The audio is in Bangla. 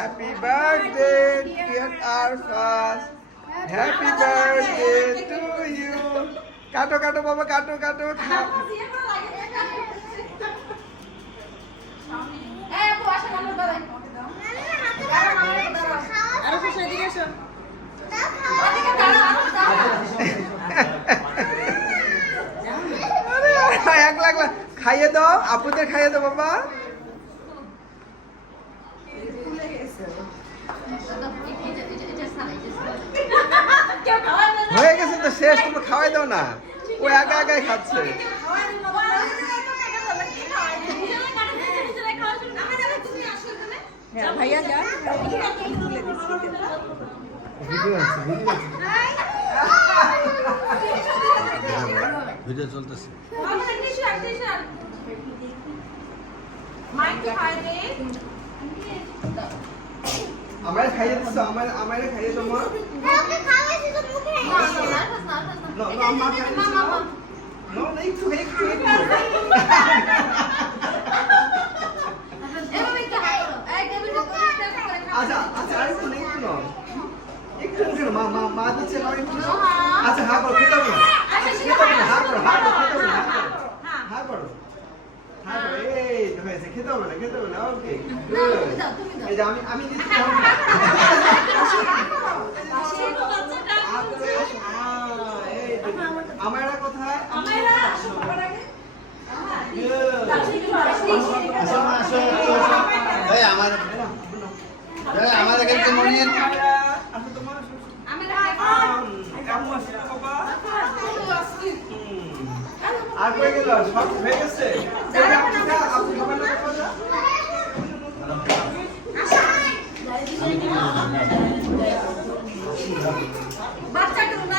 Happy birthday, dear Arfas. Happy birthday to you. কাটো কাটো বাবা কাটো কাটো খাও। এক লাখ খাইয়ে দাও, আপুদের খাইয়ে দাও বাবা। হয়ে গেছে তো শেষ, তুমি খাওয়াই দাও না, ও একা একাই খাচ্ছে। ভাইয়া যা ভিডিও চলতেছে। আমরা খাইয়ে দিচ্ছ, আমারে খাইয়ে দাও মা। একটু একটু আচ্ছা আচ্ছা আরেকটু একটু নাও, একটু মুখে নাও, মা মা দিচ্ছে নাও একটু। আচ্ছা হা করো, খেতে হবে না, খেতে হবে না, হা করো, হা করো, খেতে হবে না, হা করো, হা করো, এই তো হয়েছে, খেতে হবে না, খেতে হবে না, ওকে। এই যে আমি দিচ্ছি, আমারা কোথায়? ভাই আমার আমার এখানে মনে আর কই গেল, সব হয়ে গেছে। আপনি খাবেন না কথা? বাচ্চা কেন না